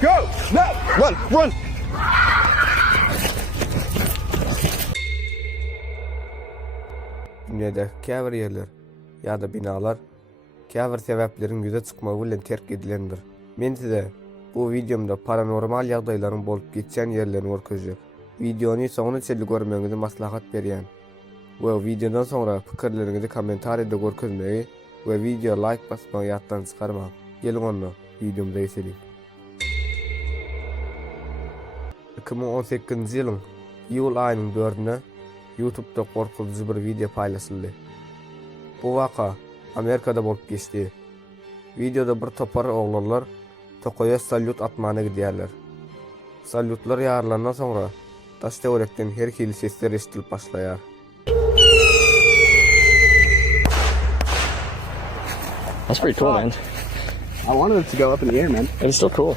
Go! No! Run! Run! Dünyada käbir yerler ýa-da binalar käbir sebäplerin ýüze çykmagy bilen terk edilendir. Men size bu videomda paranormal ýagdaýlaryň bolup geçen yerlerini görkezjek. Videony soňuna çelli görmeňizi maslahat berýän. Bu videodan sonra pikirleriňizi kommentarda görkezmegi we video like basmagy ýatdan çykarmak. Gelin onu videomda eselim. 2018-nji ýylyň ýyl aýynyň 4-nde YouTube'da gorkunç bir video paýlaşyldy. Bu Waka Amerikada bolup geçdi. Videoda bir topar oglanlar tokoya salyut atmana gidýärler. Salyutlar ýarlandan soňra taş töwerekden her hili sesler eşdilip başlaýar. That's pretty cool, man. I wanted it to go up in the air, man. It's still cool.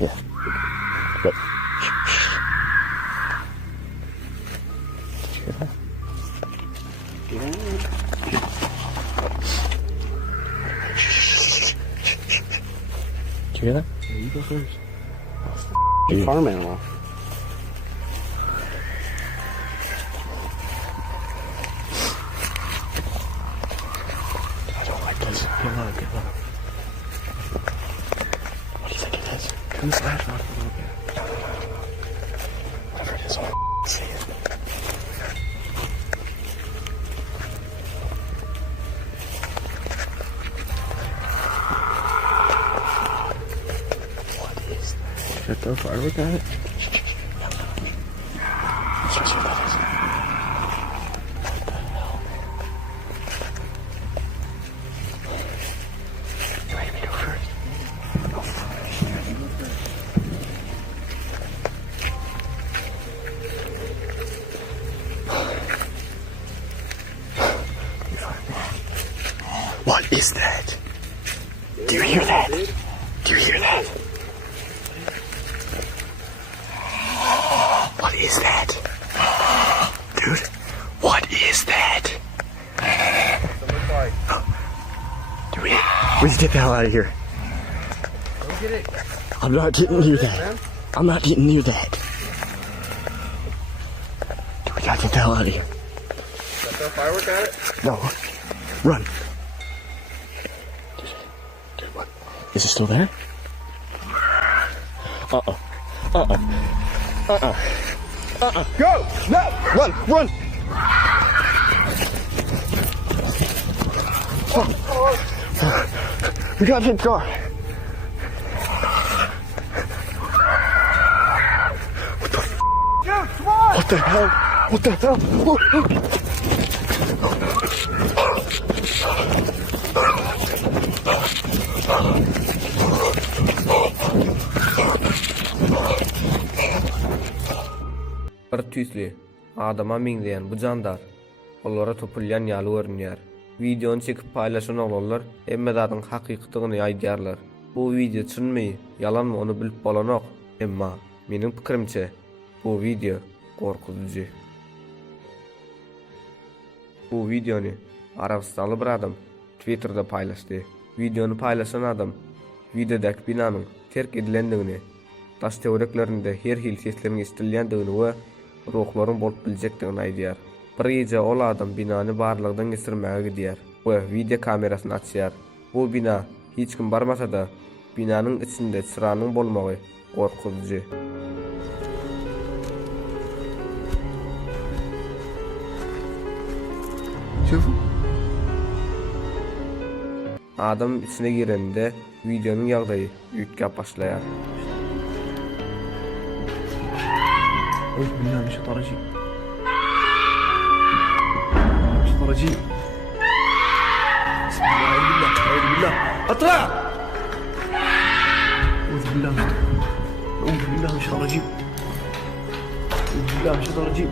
Yeah. But did you hear that? Did you hear that? You go first. Dude. Farm animal. I don't like this. Get low, get low. What do you think it is? Turn the flash off a little bit. Whatever it is, I'll see it. What is that? Should I throw a firework at it? Let's see what that is. What the hell, man? You ready to go first? Go first. What is that? Do you hear that? Do you hear that? What is that? Dude, what is that? Dude, we need to get the hell out of here. Go get it. I'm not getting near that. I'm not getting near that. Dude, we gotta get the hell out of here. Should I throw a firework at it? No. Run. Dude, what? Is it still there? Uh-oh. Uh-oh. Uh-uh. Uh-uh. Go! No! Run! Run! We gotta hit the car. What the f***? Dude, come on! What the hell? What the hell? Oh, oh. Bir tüsli adama miňleýän bu jandar olara topulýan ýaly görünýär. Videony çekip paýlaşan oglanlar emme zadyň hakykytygyny aýdýarlar. Bu video çynmy, ýalanmy onu bilip bolanok. Emma meniň pikirimçe bu video gorkutucu. Bu videony Arabistanly bir adam Twitterda paýlaşdy. Videony paýlaşan adam videodaky binanyň terk edilendigini, taş töwereklerinde her hil sesleriň eşdilýändigini we ruhlaryň bolup biljekdigini aýdýar. Bir gece ol adam binany barlygdan geçirmäge gidýär we video kamerasyny açýar. Bu bina hiç kim barmasa da binanyň içinde çyranyň bolmagy gorkutucu. Adam içine girende videonun ýagdaýy ýütkep başlaýar. أعوذ بالله من الشيطان الرجيم. الشيطان الرجيم. بسم الله أعوذ بالله أعوذ بالله أطلع. أعوذ بالله من الشيطان الرجيم. أعوذ بالله من الشيطان الرجيم.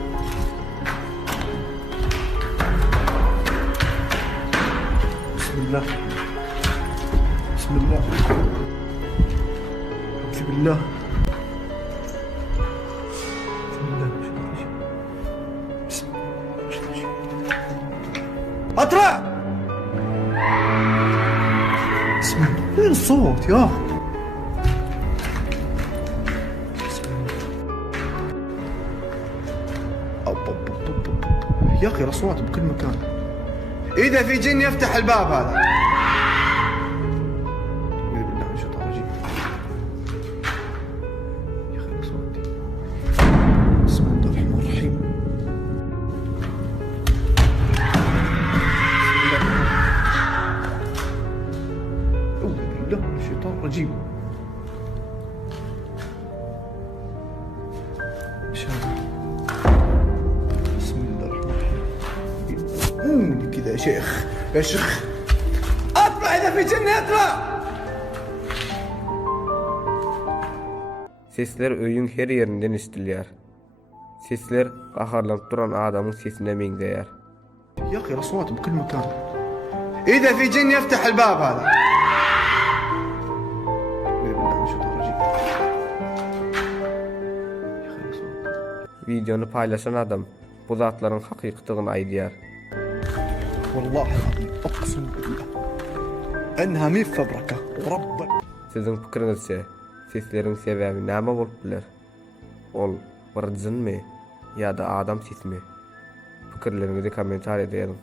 بسم الله. بسم الله. بالله. اطلع. بسم الله. وين الصوت يا اخي؟ يا اخي الاصوات بكل مكان. اذا في جن يفتح الباب هذا. اعوذ بالله من الشيطان الرجيم. يا اخي الاصوات. بسم الله الرحمن الرحيم. اعوذ بالله من الشيطان الرجيم. كذا يا شيخ يا شيخ اطلع اذا في جن اطلع. Sesler öýüň her ýerinden işdilýär. Sesler gaharlanıp duran adamyň sesine meňzeýär. يا اخي الاصوات بكل مكان. اذا في جن يفتح الباب هذا. Videony paýlaşan adam bu zatlaryň hakykytygyny aýdýar. والله العظيم اقسم بالله انها مي فبركه ورب. Siziň pikiриňizçe sesleriň sebäbi näme bolup biler? Ol bir jinmi ýa-da adam sesmi? Pikirleriňizi kommentar edelim.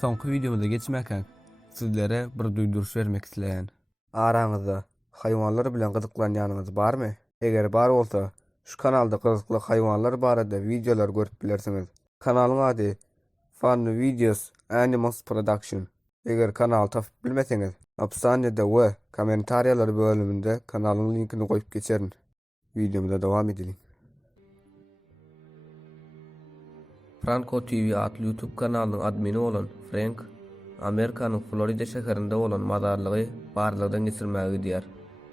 Soňky videomyza geçmäken sizlere bir duýduruş bermek isleýän. Araňyzda haýwanlar bilen gyzyklanýanyňyz barmy? Eger bar bolsa, şu kanalda gyzykly haýwanlar barada videolar görüp bilersiňiz. Kanalyň ady Fun Videos Animals Production. Eger kanal tapyp bilmeseňiz, apsaneda we kommentariýalar bölüminde kanalyň linkini goýup geçerin. Videomda dowam edelim. Franco.TV adly YouTube kanalynyň admini bolan Frank, Amerikanyň Florida şäherinde bolan madarlygy barlygdan geçirmäge diýär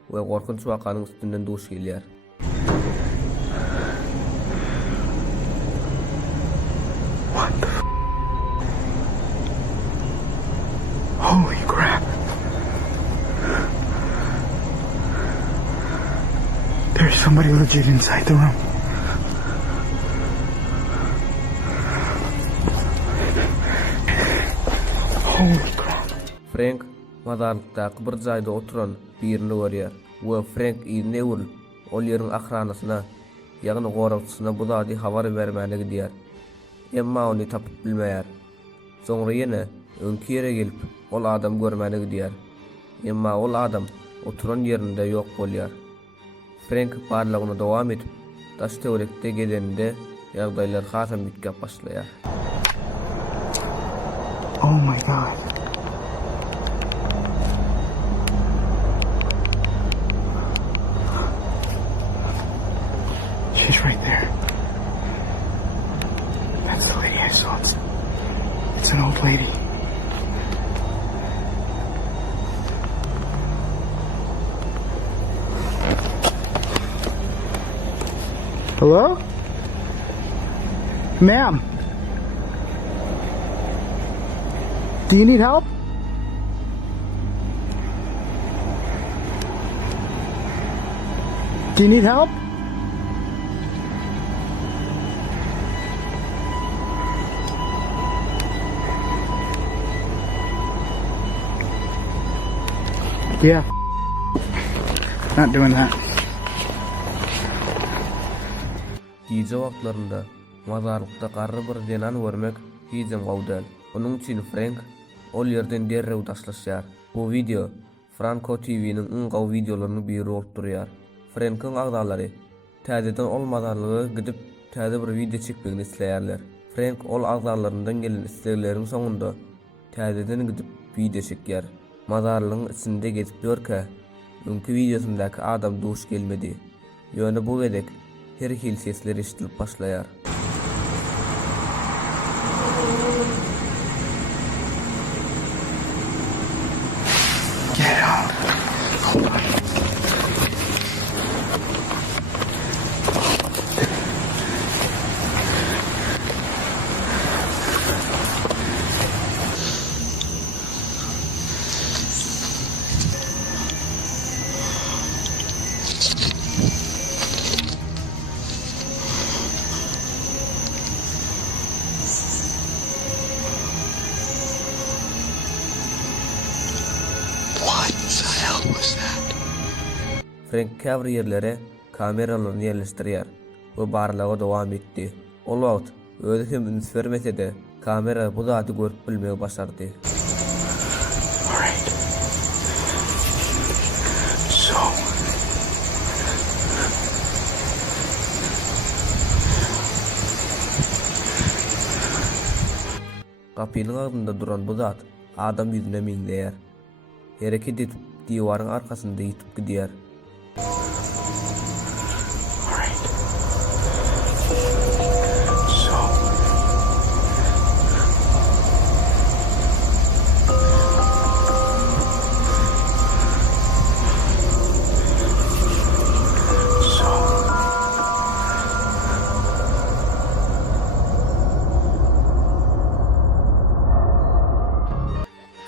we gorkunç wakanyň üstünden duş gelýär. Holy crap. There's somebody legit inside the room. Holy crap. Frank madarlykdaky bir jaýda oturan birini görýär. We Frank ýene urup ol ýeriň ahranasyna, ýagny goragçysyna bu zady habar bermäne gidýär. Emma ony tapyp bilmeýär. Soňra ýene öňki ýere gelip ol adam görmäne gidýär. Emma ol adam oturan ýerinde ýok bolýar. Frank barlygyny dowam edip, daş töwerekde gedeninde ýagdaýlar hasam bitgep başlaýar. Oh my god. She's right there. That's the lady I saw. It's an old lady. Hello? Ma'am. Do you need help? Do you need help? Yeah. Not doing that. Gece wagtlarynda mazarlykda garry bir denan görmek hiçem gowdal. Onuň üçin Frank ol ýerden derrew taşlaşýar. Bu video Franco TV'niň iň gaw videolarynyň biri bolup durýar. Frank'yň agdalary täzeden ol mazarlyga gidip täze bir video çekmegini isleýärler. Frank ol agdalaryndan gelen islegleriň soňunda täzeden gidip video çekýär. Mazarlygyň içinde gezip ýörkä, öňki videosyndaky adam duş gelmedi. Ýöne bu wedek her hil sesler eşitilip başlaýar. Get out. Hold on. What the hell was that? Frank käbir yerlere kameralaryny yerleşdirýär we barlaga dowam etdi. Ol wagt özi hem üns vermese de kamera bu zaty görüp bilmegi başardy. Alright. So. Kapynyň ardynda duran bu zat adam ýüzüne miňleýär. Hereket edip diýwaryň arkasynda ýitip gidýär. Alright. So.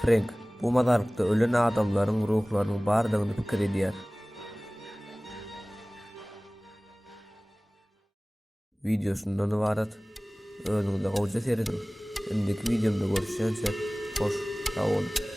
Frank bu mazarlykda ölen adamlaryň ruhlarynyň bardygyny pikir edýär. Videosundan ibaret. Önüňde goýja seriň. Indiki videomda görüşýänçe hoş, sag bolun.